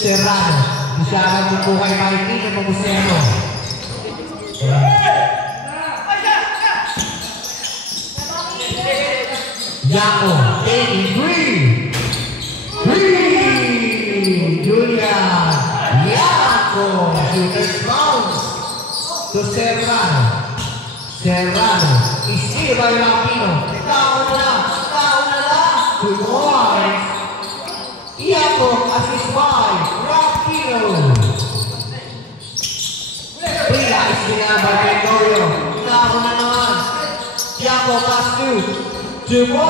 Serrano. Isyahan mo po kay Mikey ng Mabuseno. Yako, 83. Julian. Yako. Shooter's bounce. To Serrano. Serrano. Isir by Rapino. Taon na lang. Good boys. Yako, assist by Rapino. Pila, istinga by Gregorio. Taon na naman. Yako, pass to Jumoy.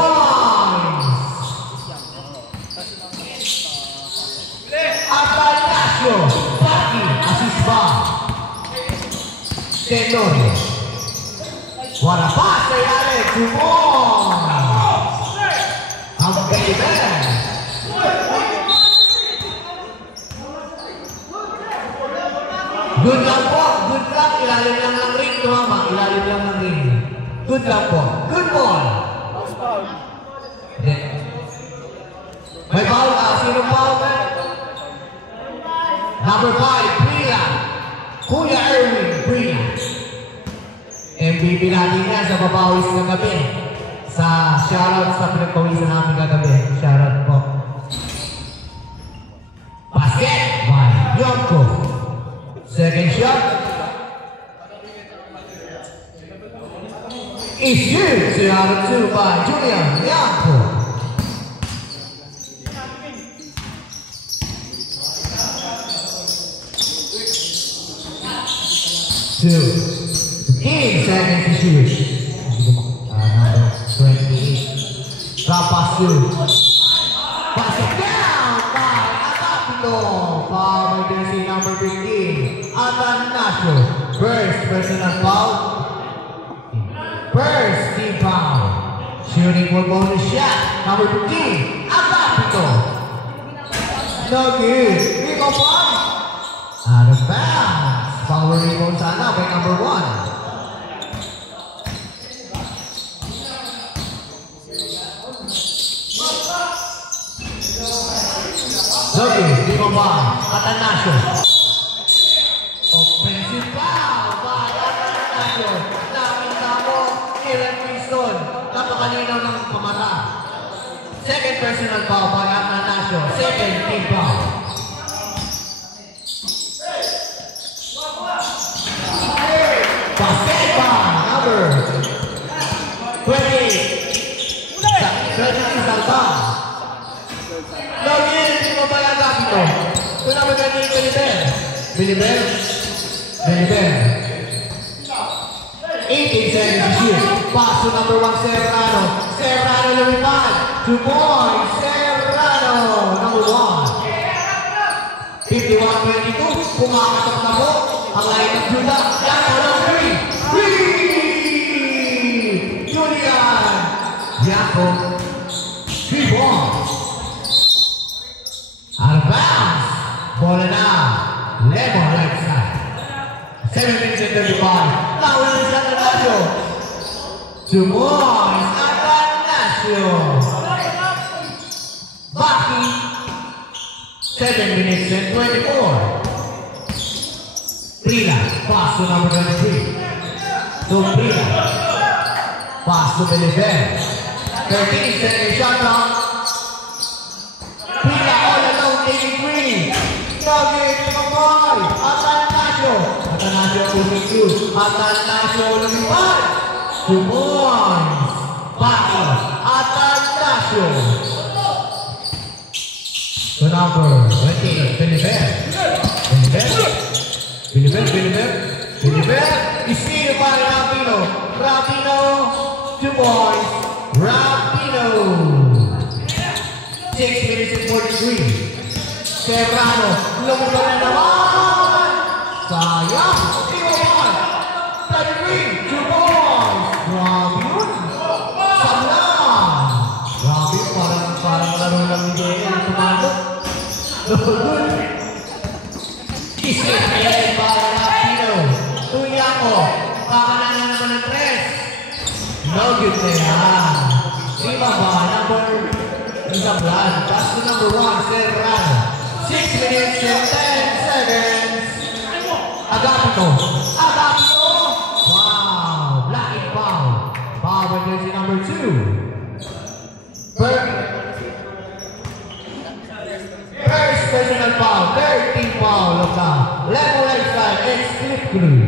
Atalcasio. Paki, assist by Tenorio. What a pass they added to Moore. Ang Beliber. Good lang po. Good lang. Ilalim lang ng ring. Tumama. Ilalim lang ng ring. Good lang po. Good ball. May foul ka. Sino foul ka? Number 5. Prila. Kuya Erwin. Prila. MVP natin yan sa babawis ng gabi. Sa shoutout sa pinagpawisan namin kagabi. Shoutout po. Basket by Yonko. Second shot. Is good. 2 out of 2 by Julian Yonko. Game seconds to shoot. Number 28. Drop pass to. Pass it down by Atapito. Foul by jersey number 15. Atanasio. First personal foul. First team foul. Shooting for bonus shot. Number 15. Atapito. No good. Rebound point. Out of bounds. Power rebound sana by number 1. Zogi, rebound by Atanasio. Offensive foul by Atanasio. Nakita mo, Kieran Winston. Napakalinaw ng pamata. Second personal foul by Atanasio. Second team foul. Number 20. 20 Salva. Login, sino ba yung Agapito? Ito na magaling Beliber. Beliber. 18 seconds to shoot. Pass to number 1, Serrano. Serrano lumipad. 2 points. Serrano, number 1. 51-22. Kumakatok na po. Ang line of Juda. Yako ng 3. Julian Yako. 3 balls. Out of bounds. Ball na. Level right side. 7 minutes and 35. Lawan na si Atanasio. 2 points. Atanasio. Baki. 7 minutes and 24. Prila. Pass to number 23. So Prila. Pass to Beliber. 13 second shot clock. Prila all alone, 83. Nugget, Mamoy. Atanasio. Atanasio pushing through. Atanasio lumipad. 2 points. Baki. Atanasio. The number 20, Beliber. Beliber. Isino pa ni Rapino. Rapino. 2 points. Rapino. 6 minutes and 43. Serrano. Lumulong na naman. Sayang. 33. 2 points. Grabe yun. Sablan. Grabe yun. Parang laro lang ni Daniel. Tumagot. Isip niya para Rapino. Tuya ko. Kakanan na naman ng 3. No good na yan. Di ba ba? Number Sablan. Pass to number 1, Serrano. 6 minutes and 10 seconds. Agapito. Wow. Blocking foul. Foul by jersey number 2. First personal foul. 13 foul of the level lifestyle and split crew.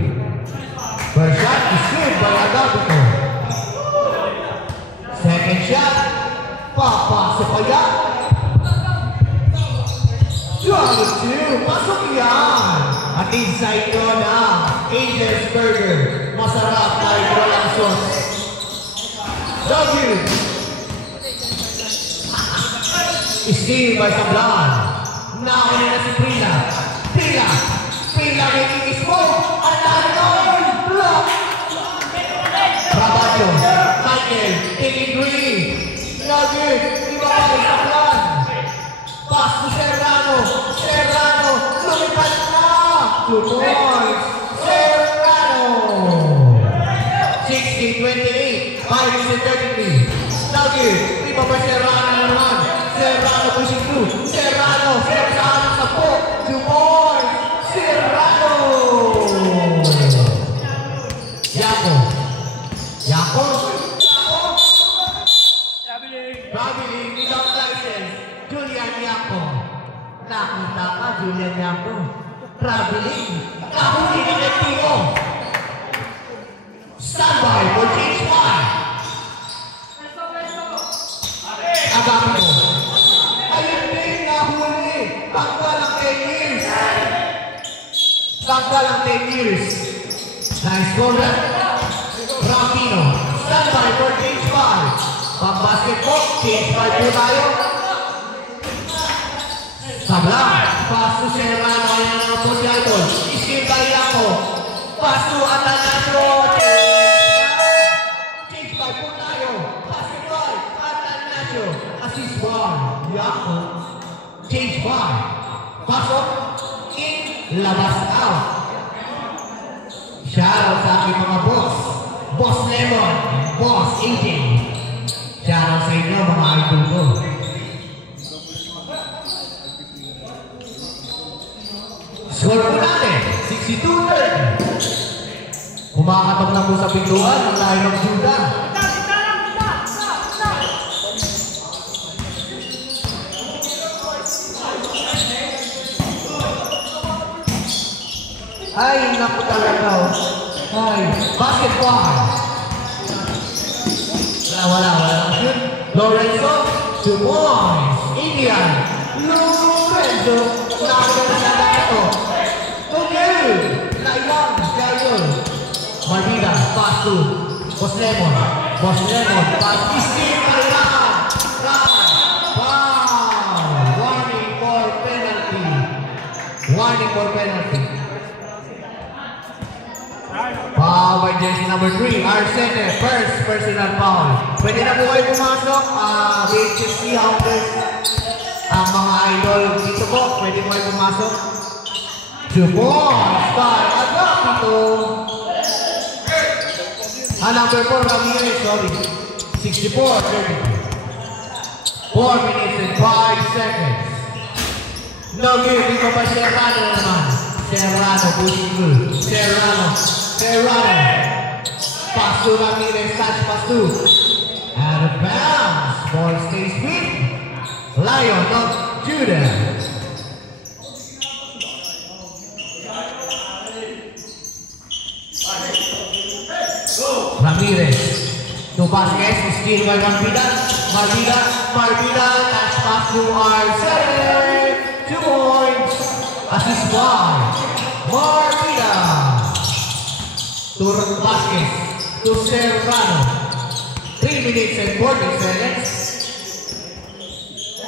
First shot is good by Agapito. Second shot. Papasok kaya. 2-2. Pasok yan. At inside nyo na Angel's Burger. Masarap kahit walang sauce. W. Steal by Sablan. Nakunin na si Prila. Prila making smoke. Ang lahat block. Rabacho. Michael. Taking green. Nugget. Iba kay Sablan. Pass to Serrano. Lumipad na. 2 points. Serrano. 16-28. 5 minutes and 33. Nugget. Iba pa Serrano na naman. Serrano pushing through. Serrano sa po. 2 points. Serrano. Yako. Traveling without license. Julian Yako. Nakita ka, Julian Yako. Traveling. Kahuli ng Epiro. Standby for change 5. Agapito. Ayun din, nahuli. Tanggal ang 10 years. Nice goal run. Rapino. Standby for change 5. Pag-basketball, change 5 po tayo. Sablan. Pass to Serrano. Ayan ang po si Idol. Iskip tayo ako. Pass to Atanasio. Change 5 po tayo. Basketball. Atanasio. Assist 1. Yako. Change 5. Pasok. In. Labas out. Shoutout sa aking mga boss. Boss Lemon. Boss AJ. Shoutout sa inyo mga idol ko. Score po natin. 62-30. Kumakatok na po sa pintuan ang lahi ng Juda. Ay, naku talaga. Ay, basketball. Wala. Lorenzo, 2 points. Indian, Lorenzo. Nakakita ito. Okay. Layang, Gayon. Marvida, pass to Boss Lemon. Pass to Steve Kailangan. Wow. Warning for penalty. Foul by jersey number 3, Arsene. First personal foul. Pwede na po kayo pumasok. Wait to see how this ang mga idol dito po. Pwede mo kayo pumasok. 2 points by Agapito. Number 4, Ramirez. Sorry. 64-30. 4 minutes and 5 seconds. No give. Dito pa Serrano naman. Serrano pushing through. Serrano. Pass to Ramirez. Touch pass to. Out of bounds. Ball stays with Lion of Judah. Ramirez. To Vasquez. Steal by Marvida. Touch pass to Arsene. 2 points. Assist 1. Marvida. To Vasquez. To Serrano. 3 minutes and 40 seconds.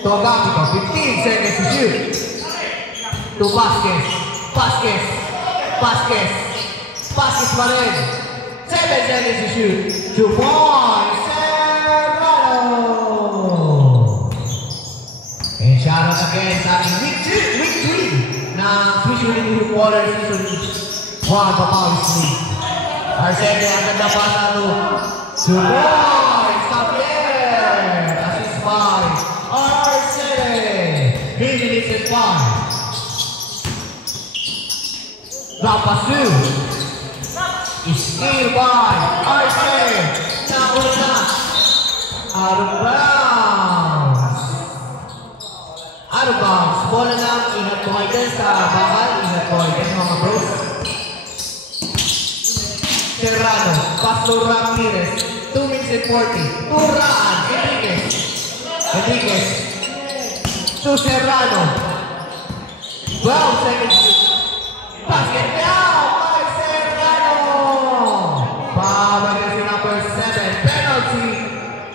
To Agapito. 15 seconds to shoot. To Vasquez pa rin. 7 seconds to shoot. 2 points. Serrano. And shout out again sa ating week 3 na Visually Group Water Season 1 Papawis League. Arsene agad na pasa to 2 points. Javier. Assist by Drop pass through. Steal by Archer. Nauna. Out of bounds. Out of bounds. Bola lang. Ingat po kayo dyan sa bakal. Ingat po kayo dyan mga bros. Serrano. Pass to Ramirez. 2 minutes and 40. Turaan. Enriquez. To Serrano. 12 seconds. Basket down by Serrano. Power jersey number 7. Penalty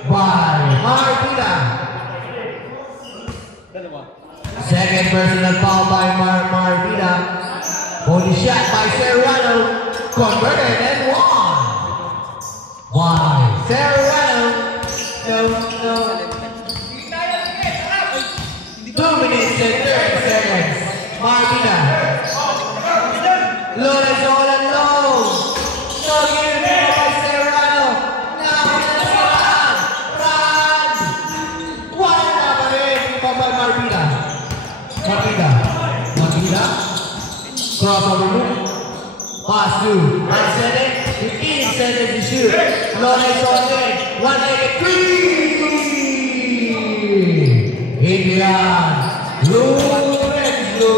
by Martina. Second personal foul by Martina. Body shot by Serrano. Converted and won. By Serrano. No. 2 minutes and 30 seconds. Martina. Lawrence all alone. No give by Serrano. Now run. One na rin. By Martina. Crossover move. Pass through. 9 seconds. 15 seconds to shoot. Lawrence all in. 1-legged three. Adrian Lorenzo.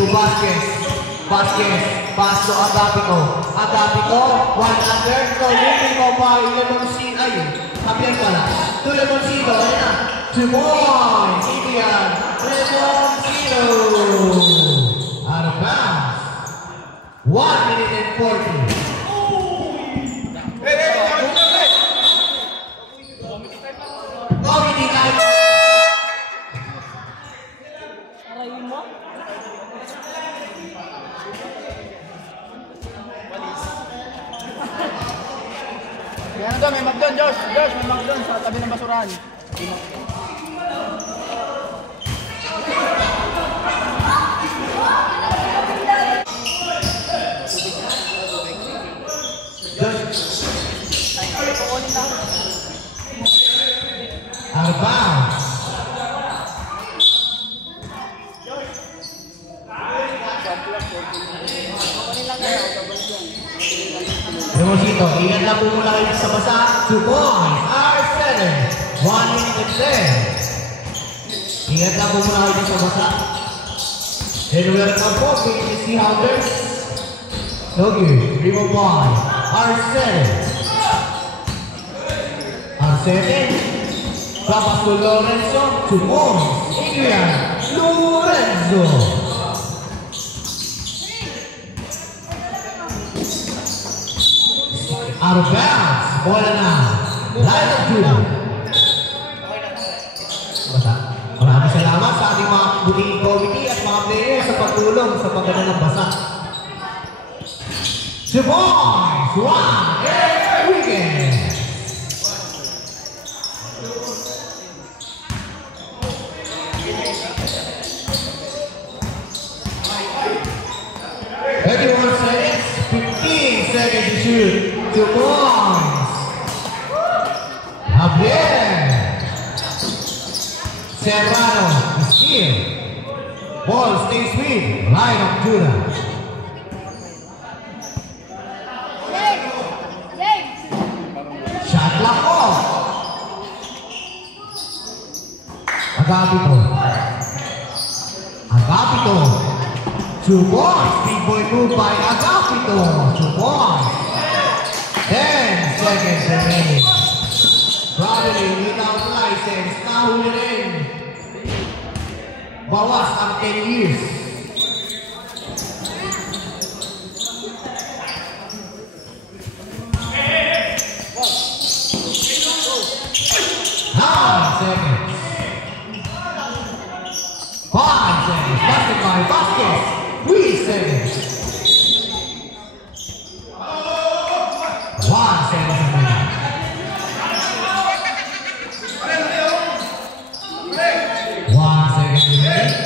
To Vasquez. Pass to Agapito. 1 under. So, moving mo pa. Lemoncino. Ayun. Kapiyan pala. To Lemoncino. Ayan na. 2 points. Adrian Lemoncino. Out of bounds. 1 minute and 40. Yan doon, may magdon, Josh, may magdon sa tabi ng basurahan. Out of bounds. Remosito, ingat lang po muna kayo sa basa. 2 points, R7. 1 minute and 10. Ingat lang po muna kayo sa basa. And welcome po, PCC Hounders. Nogi, Remo Bond, R7. R7. Papas to Lorenzo. 2 points, Adrian Lorenzo. Out of bounds. Bola na. Line of Judah. Basta. Maraming salamat sa ating mga buting committee at mga players sa pagtulong sa pagdala ng basa. The boys, Juan Enriquez. Seconds, 15 seconds to shoot. 2 points. Javier. Serrano is here. Ball stays with Line of Judah. Shot clock off. Agapito. 2 points. Big boy move by Agapito. 2 points. 10 seconds remaining. Traveling without license. Nahuli rin. Bawas ang 10 years. Vasquez, 3 seconds. 1 second remaining. 1 second remaining.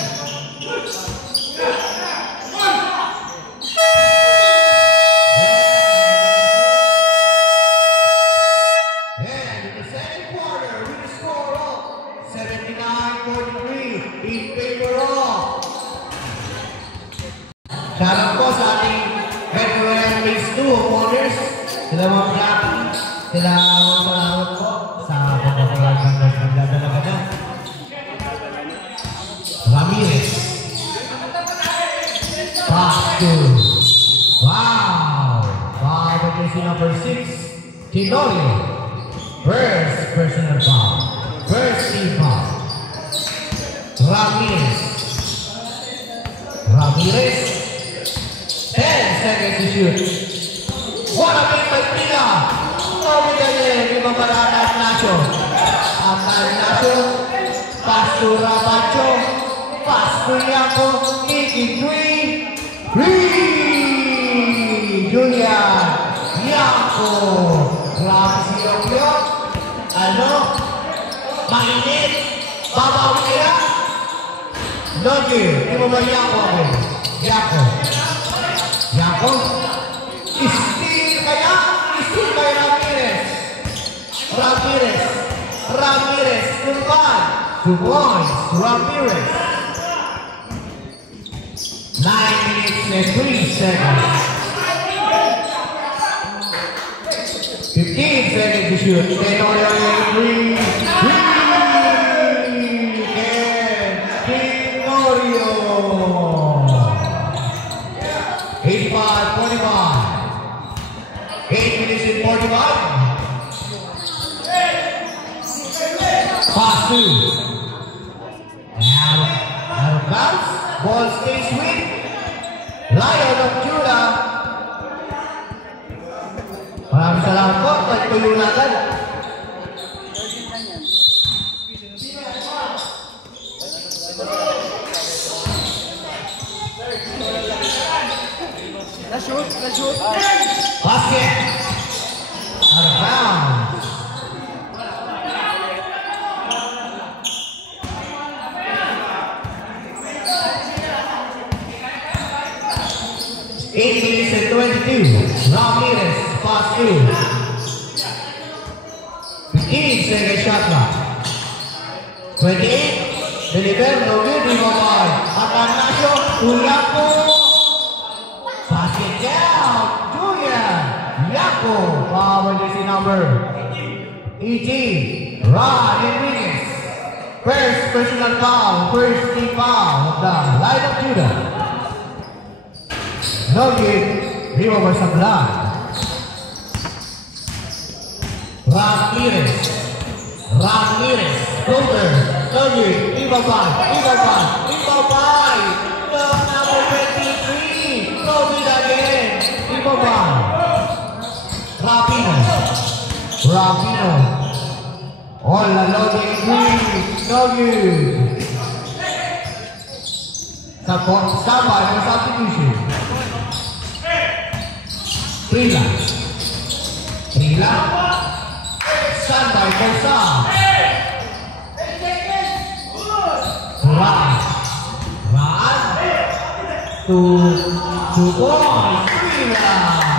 And in the second quarter, with a score of 79-43 in favor of Shoutout po sa ating veteran race 2 owners. Sila mga Jackie. Sila mga salamat po sa pagpapalag ng nagdadalaga na. Ramirez. Pastor. Wow! Foul by jersey number 6. Tenorio. First personal foul. First team foul. Ramirez. Ramirez. 10 seconds to shoot. Wala kang magpila. Di ba parada ang Nacho? Ang Nacho. Pastor Rabacho. Pastor Yako. Making 3. Julian Yako. Grabe si Yoko. Ano? Mainit. Babawi kaya? Logi. Di mo ba Yako ako? Yako. Yako. Steal kaya? Steal kay Ramirez. Ramirez. Ramirez. Kumpan. 2 points. Ramirez. 9 minutes and 3 seconds. 15 seconds to shoot. Tenorio in 3. Tenorio. 85-41. 8 minutes and 45. Pass 2. Out of bounds. Ball stays with Lion of Judah. Maraming salamat po. Pagtuloy natin. Let's shoot. Basket. Out of bounds. Eight minutes and 22. Ramirez, pass 2. 15 second shot clock. 28. Deliver, no good, rebound. Akan Nacho, Yako. Basket down. Julian Yako. Power jersey number 18. Ron Enriquez. First personal foul. First team foul of the Lion of Judah. Logi, River Sablan. Ramirez. Golder. Logi, Ibabay. The number 23. Logi again. Ibabay. Rapino. All alone in green. Logi. Standby for substitution. Prila. Standby for sub. Raan. 2 points. Prila.